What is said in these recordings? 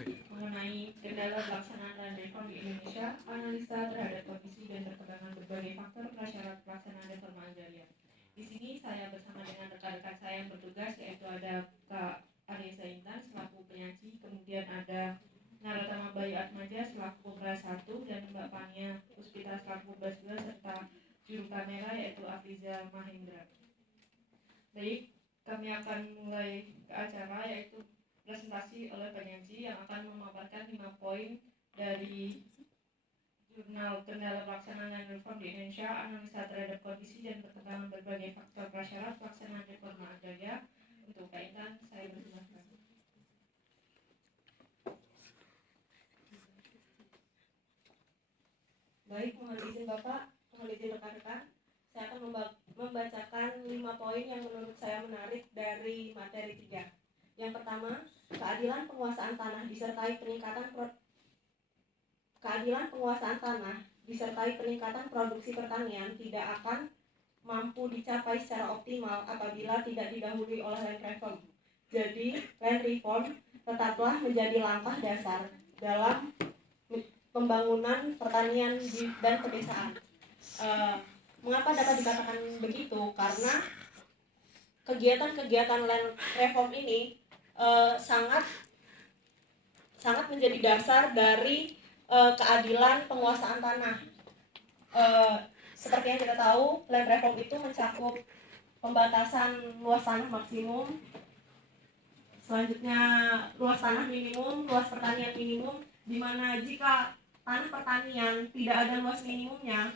mengenai kendala pelaksanaan land reform di Indonesia, analisa terhadap kondisi dan perkembangan berbagai faktor prasyarat pelaksanaan reforma agraria. Di sini saya bersama dengan rekan-rekan saya yang bertugas, yaitu ada Kak Arisa Intan selaku penyaji, kemudian ada Naratama Bayu Atmaja selaku Pemras 1 dan Mbak Pania Puspita selaku Pemras 2 serta juru kamera yaitu Afiza Mahendra. Baik, kami akan mulai ke acara yaitu presentasi oleh penyaji yang akan memaparkan 5 poin dari jurnal kendala pelaksanaan land reform di Indonesia, analisa terhadap kondisi dan perkembangan berbagai faktor prasyarat pelaksanaan reforma agraria. Untuk kaitan saya bersilakan. Baik, mohon izin Bapak, mohon izin rekan-rekan. Saya akan membacakan 5 poin yang menurut saya menarik dari materi 3. Yang pertama, keadilan penguasaan tanah disertai peningkatan produksi pertanian tidak akan mampu dicapai secara optimal apabila tidak didahului oleh land reform. Jadi, land reform tetaplah menjadi langkah dasar dalam pembangunan pertanian dan pedesaan. Mengapa dapat dikatakan begitu? Karena kegiatan-kegiatan land reform ini sangat menjadi dasar dari keadilan penguasaan tanah. Seperti yang kita tahu, land reform itu mencakup pembatasan luas tanah maksimum, selanjutnya luas tanah minimum, luas pertanian minimum, di mana jika tanah pertanian tidak ada luas minimumnya,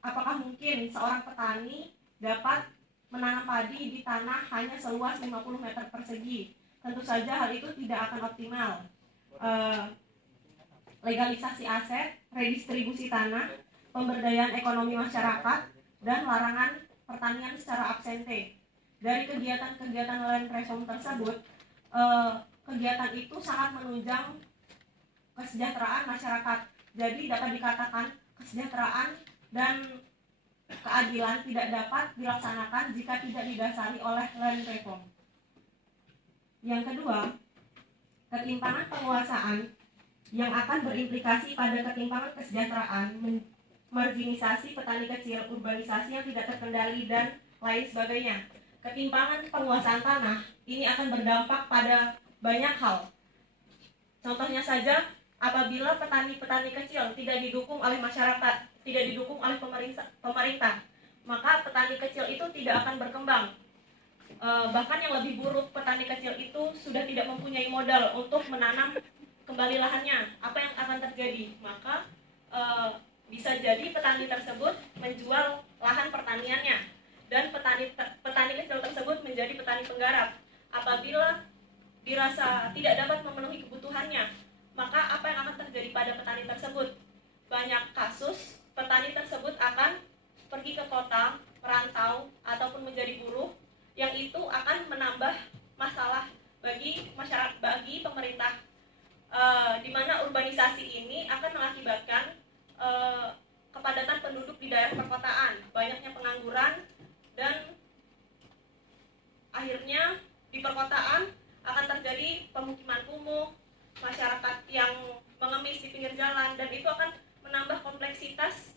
apakah mungkin seorang petani dapat menanam padi di tanah hanya seluas 50 meter persegi? Tentu saja hal itu tidak akan optimal. Legalisasi aset, redistribusi tanah, pemberdayaan ekonomi masyarakat, dan larangan pertanian secara absente. Dari kegiatan-kegiatan land reform tersebut, kegiatan itu sangat menunjang kesejahteraan masyarakat. Jadi dapat dikatakan kesejahteraan dan keadilan tidak dapat dilaksanakan jika tidak didasari oleh land reform. Yang kedua, ketimpangan penguasaan yang akan berimplikasi pada ketimpangan kesejahteraan, marginisasi petani kecil, urbanisasi yang tidak terkendali, dan lain sebagainya. Ketimpangan penguasaan tanah ini akan berdampak pada banyak hal. Contohnya saja, apabila petani-petani kecil tidak didukung oleh masyarakat, tidak didukung oleh pemerintah, maka petani kecil itu tidak akan berkembang. Bahkan yang lebih buruk, petani kecil itu sudah tidak mempunyai modal untuk menanam kembali lahannya. Apa yang akan terjadi? Maka bisa jadi petani tersebut menjual lahan pertaniannya, dan petani kecil tersebut menjadi petani penggarap. Apabila dirasa tidak dapat memenuhi kebutuhannya, maka apa yang akan terjadi pada petani tersebut? Banyak kasus petani tersebut akan pergi ke kota, merantau, ataupun menjadi buruh, yang itu akan menambah masalah bagi masyarakat, bagi pemerintah, di mana urbanisasi ini akan mengakibatkan kepadatan penduduk di daerah perkotaan, banyaknya pengangguran, dan akhirnya di perkotaan akan terjadi pemukiman kumuh, masyarakat yang mengemis di pinggir jalan, dan itu akan menambah kompleksitas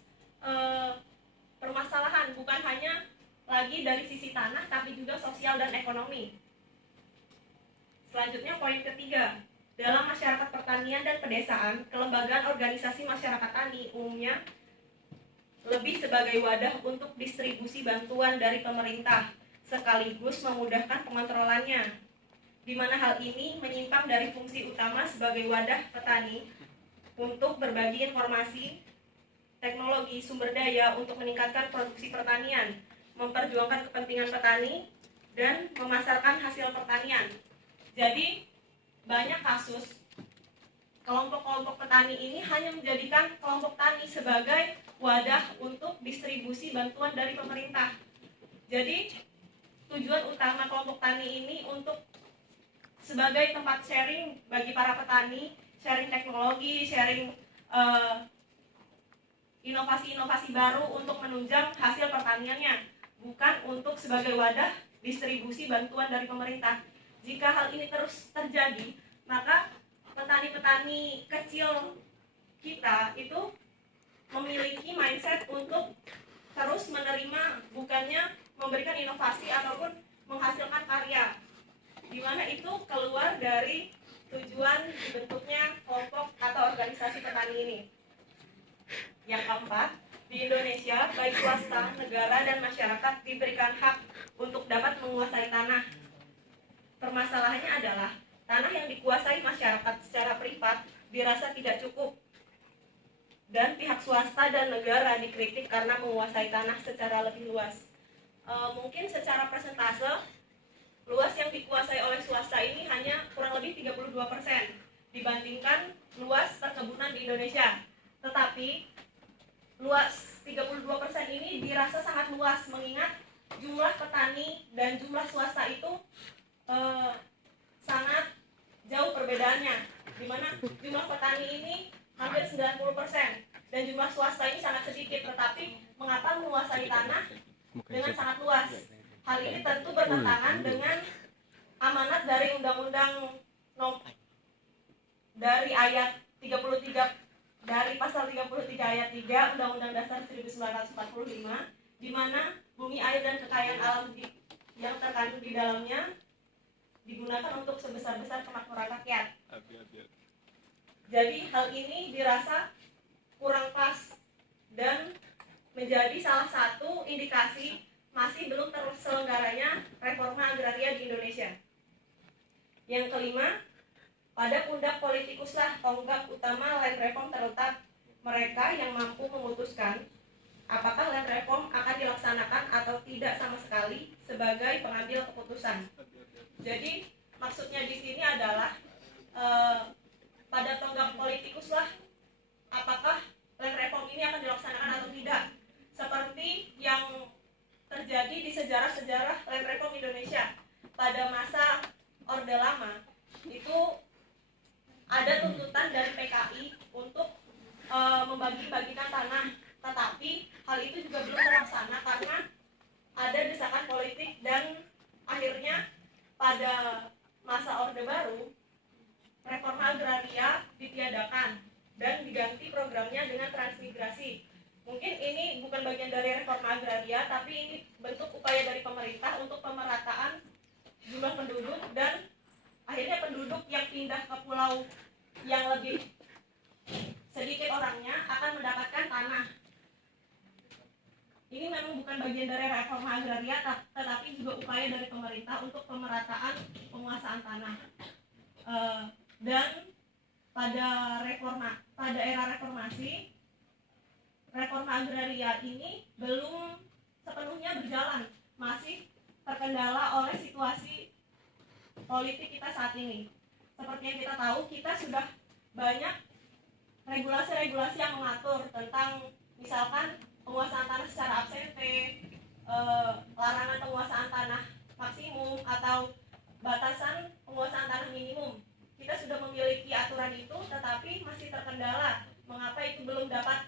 permasalahan, bukan hanya lagi dari sisi tanah, tapi juga sosial dan ekonomi. Selanjutnya, poin ketiga, dalam masyarakat pertanian dan pedesaan, kelembagaan organisasi masyarakat tani umumnya lebih sebagai wadah untuk distribusi bantuan dari pemerintah, sekaligus memudahkan pengontrolannya, di mana hal ini menyimpang dari fungsi utama sebagai wadah petani untuk berbagi informasi, teknologi, sumber daya untuk meningkatkan produksi pertanian, memperjuangkan kepentingan petani, dan memasarkan hasil pertanian. Jadi banyak kasus kelompok-kelompok petani ini hanya menjadikan kelompok tani sebagai wadah untuk distribusi bantuan dari pemerintah. Jadi tujuan utama kelompok tani ini untuk sebagai tempat sharing bagi para petani, sharing teknologi, sharing inovasi-inovasi baru untuk menunjang hasil pertaniannya, bukan untuk sebagai wadah distribusi bantuan dari pemerintah. Jika hal ini terus terjadi, maka petani-petani kecil kita itu memiliki mindset untuk terus menerima, bukannya memberikan inovasi ataupun menghasilkan karya, di mana itu keluar dari tujuan dibentuknya kelompok atau organisasi petani ini. Yang keempat, di Indonesia, baik swasta, negara, dan masyarakat diberikan hak untuk dapat menguasai tanah. Permasalahannya adalah, tanah yang dikuasai masyarakat secara privat dirasa tidak cukup, dan pihak swasta dan negara dikritik karena menguasai tanah secara lebih luas. Mungkin secara persentase, luas yang dikuasai oleh swasta ini hanya kurang lebih 32% dibandingkan luas perkebunan di Indonesia. Tetapi luas 32% ini dirasa sangat luas, mengingat jumlah petani dan jumlah swasta itu sangat jauh perbedaannya, di mana jumlah petani ini hampir 90% dan jumlah swasta ini sangat sedikit. Tetapi mengapa menguasai tanah dengan sangat luas? Hal ini tentu bertentangan dengan amanat dari Undang-Undang dari ayat 33, dari pasal 33 ayat 3 Undang-Undang Dasar 1945, di mana bumi, air, dan kekayaan alam yang terkandung di dalamnya digunakan untuk sebesar-besar kemakmuran rakyat. Jadi hal ini dirasa kurang pas dan menjadi salah satu indikasi masih belum terselenggaranya reforma agraria di Indonesia. Yang kelima, pada pundak politikuslah tonggak utama land reform terletak. Mereka yang mampu memutuskan apakah land reform akan dilaksanakan atau tidak sama sekali sebagai pengambil keputusan. Jadi maksudnya di sini adalah pada tonggak politikuslah apakah land reform ini akan dilaksanakan atau tidak. Seperti yang terjadi di sejarah-sejarah land reform Indonesia pada masa Orde Lama, itu ada tuntutan dari PKI untuk membagi-bagikan tanah, tetapi hal itu juga belum terlaksana karena ada desakan politik, dan akhirnya pada masa Orde Baru reforma agraria ditiadakan dan diganti programnya dengan transmigrasi. Mungkin ini bukan bagian dari reforma agraria, tapi ini bentuk upaya dari pemerintah untuk pemerataan jumlah penduduk, dan akhirnya penduduk yang pindah ke pulau yang lebih sedikit orangnya akan mendapatkan tanah. Ini memang bukan bagian dari reforma agraria, tetapi juga upaya dari pemerintah untuk pemerataan penguasaan tanah. Dan pada era reformasi, reforma agraria ini belum sepenuhnya berjalan, masih terkendala oleh situasi politik kita saat ini. Seperti yang kita tahu, kita sudah banyak regulasi-regulasi yang mengatur tentang misalkan penguasaan tanah secara absente, larangan penguasaan tanah maksimum atau batasan penguasaan tanah minimum. Kita sudah memiliki aturan itu, tetapi masih terkendala. Mengapa itu belum dapat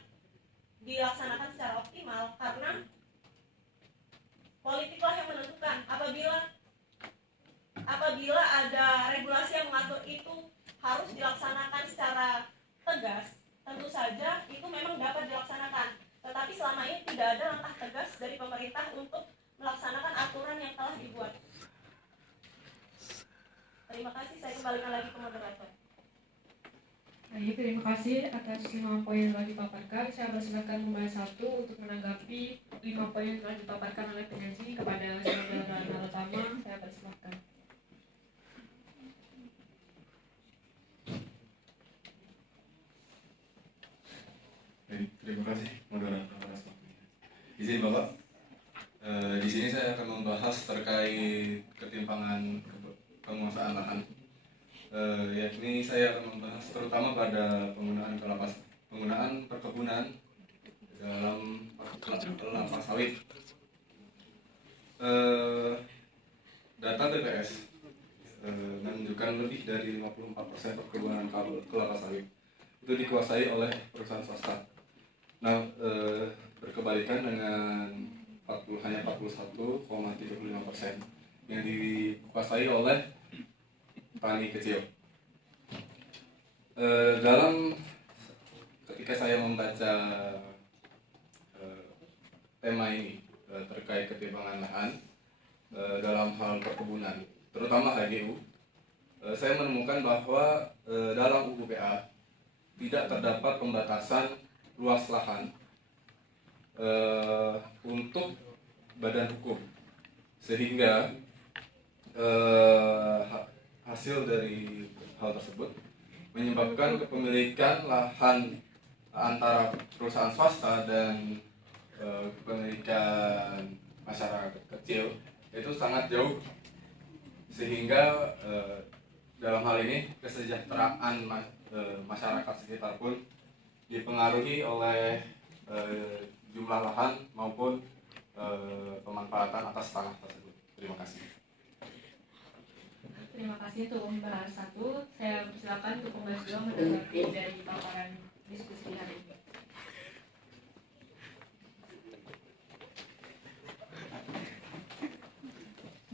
dilaksanakan secara optimal? Karena politiklah yang menentukan. Apabila ada regulasi yang mengatur itu harus dilaksanakan secara tegas, tentu saja itu memang dapat dilaksanakan. Tetapi selama ini tidak ada langkah tegas dari pemerintah untuk melaksanakan aturan yang telah dibuat. Terima kasih, saya kembalikan lagi ke moderator. Baik, terima kasih atas 5 poin yang telah dipaparkan. Saya persilakan pembahasan satu untuk menanggapi 5 poin yang telah dipaparkan oleh penyaji. Kepada saudara Narotama, saya persilakan. Baik, terima kasih moderator atas waktunya. Izin Bapak, di sini saya akan membahas terkait ketimpangan penguasaan lahan. Yakni saya akan membahas terutama pada penggunaan perkebunan dalam kelapa sawit. Data BPS menunjukkan lebih dari 54% perkebunan kelapa sawit itu dikuasai oleh perusahaan swasta. Nah, berkebalikan dengan hanya 41,35% yang dikuasai oleh petani kecil. Dalam ketika saya membaca tema ini terkait ketimpangan lahan dalam hal perkebunan, terutama HGU, saya menemukan bahwa dalam UU PA tidak terdapat pembatasan luas lahan untuk badan hukum, sehingga hasil dari hal tersebut menyebabkan kepemilikan lahan antara perusahaan swasta dan kepemilikan masyarakat kecil itu sangat jauh, sehingga dalam hal ini kesejahteraan masyarakat sekitar pun dipengaruhi oleh jumlah lahan maupun pemanfaatan atas tanah tersebut. Terima kasih. Terima kasih untuk pembahas 1. Saya persilakan untuk pembahas 2 menanggapi dari paparan diskusi hari ini.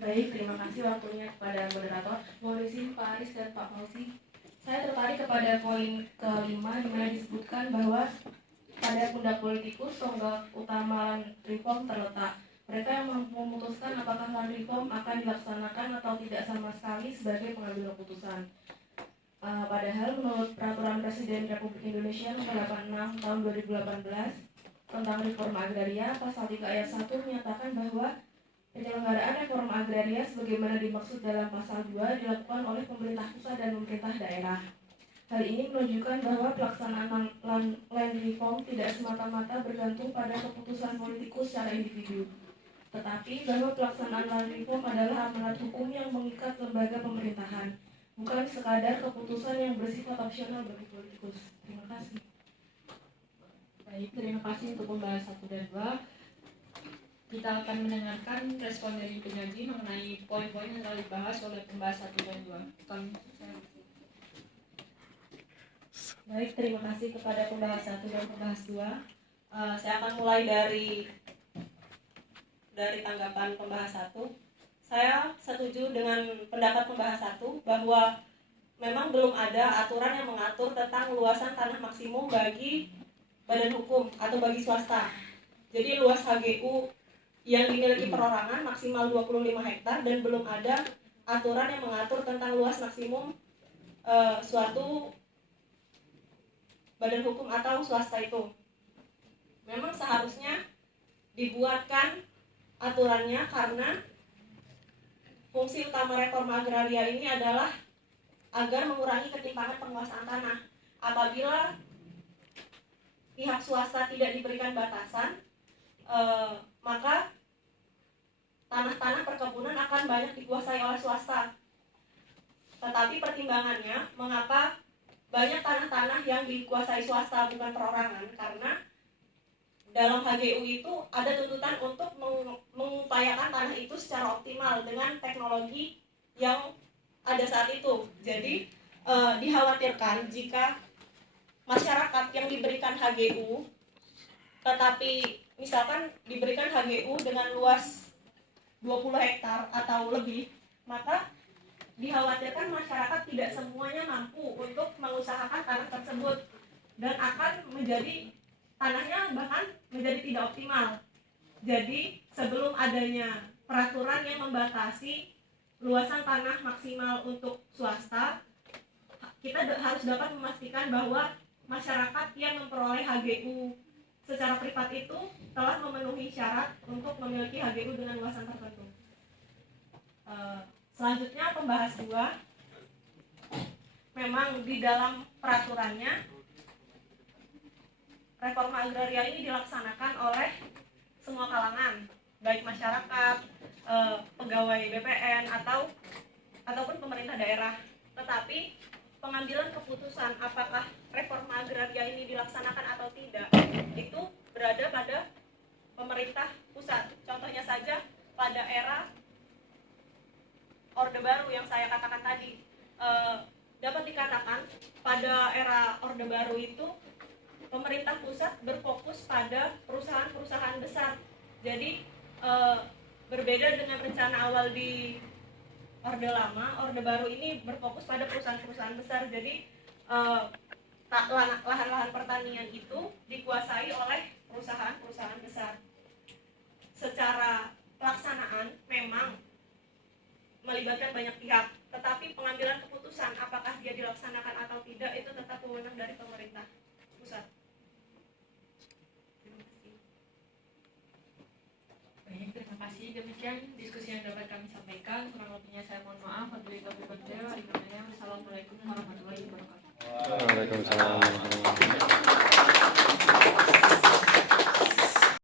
Baik, terima kasih waktunya kepada moderator. Mohon izin Pak Aris dan Pak Fauzi. Saya tertarik kepada poin kelima di mana disebutkan bahwa pada pundak politikus tonggak utama land reform terletak. Mereka yang memutuskan apakah land reform akan dilaksanakan atau tidak sama sekali sebagai pengambil keputusan. Padahal menurut Peraturan Presiden Republik Indonesia Nomor 86 Tahun 2018 tentang reforma agraria, pasal 3 ayat 1 menyatakan bahwa penyelenggaraan reforma agraria sebagaimana dimaksud dalam pasal 2 dilakukan oleh pemerintah pusat dan pemerintah daerah. Hal ini menunjukkan bahwa pelaksanaan land reform tidak semata-mata bergantung pada keputusan politikus secara individu, tetapi bahwa pelaksanaan land reform adalah amanat hukum yang mengikat lembaga pemerintahan, bukan sekadar keputusan yang bersifat opsional bagi politikus. Terima kasih. Baik, terima kasih untuk pembahas 1 dan 2. Kita akan mendengarkan respon dari penyaji mengenai poin-poin yang telah dibahas oleh pembahas 1 dan 2. Baik, terima kasih kepada pembahas 1 dan pembahas 2. Saya akan mulai dari tanggapan pembahas 1. Saya setuju dengan pendapat pembahas 1 bahwa memang belum ada aturan yang mengatur tentang luasan tanah maksimum bagi badan hukum atau bagi swasta. Jadi luas HGU yang dimiliki perorangan maksimal 25 hektar dan belum ada aturan yang mengatur tentang luas maksimum suatu badan hukum atau swasta itu. Memang seharusnya dibuatkan aturannya karena fungsi utama reforma agraria ini adalah agar mengurangi ketimpangan penguasaan tanah. Apabila pihak swasta tidak diberikan batasan, maka tanah-tanah perkebunan akan banyak dikuasai oleh swasta. Tetapi pertimbangannya, mengapa banyak tanah-tanah yang dikuasai swasta bukan perorangan, karena dalam HGU itu ada tuntutan untuk mengupayakan tanah itu secara optimal dengan teknologi yang ada saat itu. Jadi dikhawatirkan jika masyarakat yang diberikan HGU, tetapi misalkan diberikan HGU dengan luas 20 hektar atau lebih, maka dikhawatirkan masyarakat tidak semuanya mampu untuk mengusahakan tanah tersebut dan akan menjadi tanahnya bahkan menjadi tidak optimal. Jadi sebelum adanya peraturan yang membatasi luasan tanah maksimal untuk swasta, kita harus dapat memastikan bahwa masyarakat yang memperoleh HGU secara privat itu telah memenuhi syarat untuk memiliki HGU dengan luasan tertentu. Selanjutnya pembahas 2. Memang di dalam peraturannya reforma agraria ini dilaksanakan oleh semua kalangan, baik masyarakat, pegawai BPN ataupun pemerintah daerah. Tetapi pengambilan keputusan apakah reforma agraria ini dilaksanakan atau tidak itu berada pada pemerintah pusat. Contohnya saja pada era Orde Baru yang saya katakan tadi, dapat dikatakan pada era Orde Baru itu pemerintah pusat berfokus pada perusahaan-perusahaan besar. Jadi berbeda dengan rencana awal di Orde Lama, Orde Baru ini berfokus pada perusahaan-perusahaan besar. Jadi lahan-lahan pertanian itu dikuasai oleh perusahaan-perusahaan besar. Secara pelaksanaan memang melibatkan banyak pihak, tetapi pengambilan keputusan apakah dia dilaksanakan atau tidak itu tetap wewenang dari pemerintah pusat. Terima kasih. Baik, terima kasih. Demikian diskusi yang dapat kami sampaikan. Kurang lebihnya saya mohon maaf. Wassalamualaikum warahmatullahi wabarakatuh. Waalaikumsalam.